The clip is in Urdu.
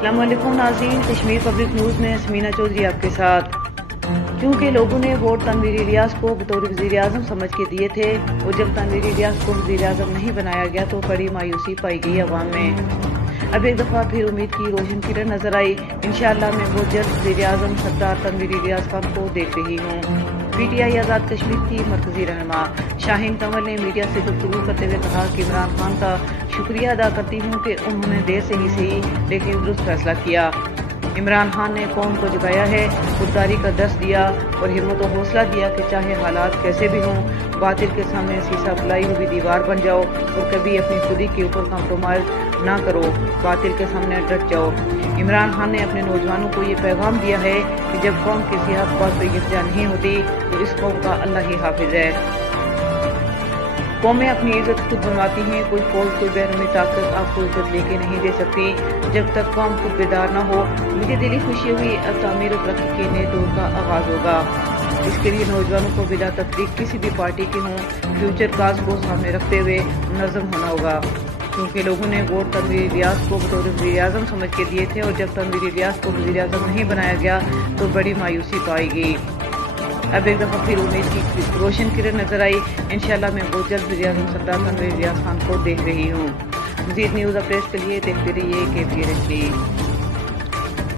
السلام علیکم ناظرین، کشمیر پبلک نیوز میں سمینہ چودھری آپ کے ساتھ۔ کیونکہ لوگوں نے ووٹ تنویر الیاس کو بطور وزیر اعظم سمجھ کے دیے تھے اور جب تنویر الیاس کو وزیر اعظم نہیں بنایا گیا تو بڑی مایوسی پائی گئی عوام میں۔ اب ایک دفعہ پھر امید کی روشن کرن نظر آئی۔ انشاءاللہ میں بہت جلد وزیر اعظم سردار تنویر الیاس خان کو دیکھ رہی ہوں۔ P T I Azad Kashmir کی مرکزی رہنما شاہین کنور نے میڈیا سے گفتگو کرتے ہوئے کہا کہ عمران خان کا شکریہ ادا کرتی ہوں کہ انہوں نے دیر سے ہی صحیح لیکن درست فیصلہ کیا۔ عمران خان نے قوم کو جگایا ہے، خودداری کا درس دیا اور ہمت و حوصلہ دیا کہ چاہے حالات کیسے بھی ہوں، باطل کے سامنے سیسا پھلائی ہوئی دیوار بن جاؤ اور کبھی اپنی خودی کے اوپر کمپرومائز نہ کرو، باطل کے سامنے ڈٹ جاؤ۔ عمران خان نے اپنے نوجوانوں کو یہ پیغام دیا ہے کہ جب قوم کسی حق بات پہ یکجا نہیں ہوتی تو اس قوم کا اللہ ہی حافظ ہے۔ قومیں اپنی عزت خود بنواتی ہیں، کوئی فوج کوئی بیرونی طاقت آپ کو عزت لے کے نہیں دے سکتی جب تک قوم خود بیدار نہ ہو۔ مجھے دلی خوشی ہوئی، اب تعمیر و ترقی کے نئے دور کا آغاز ہوگا۔ اس کے لیے نوجوانوں کو بلا تفریق کسی بھی پارٹی کے ہوں فیوچر کاز کو سامنے رکھتے ہوئے منظم ہونا ہوگا، کیونکہ لوگوں نے ووٹ تنویر الیاس کو بطور وزیر اعظم سمجھ کے دیے تھے اور جب تنویر الیاس کو وزیر اعظم نہیں بنایا گیا تو بڑی مایوسی پائی گئی۔ اب ایک دفعہ پھر امید کی روشن کرن نظر آئی۔ انشاءاللہ میں بہت جلد وزیر اعظم سردار تنویر الیاس خان کو دیکھ رہی ہوں۔ مزید نیوز اپڈیٹس کے لیے دیکھتے رہیے KPRSB۔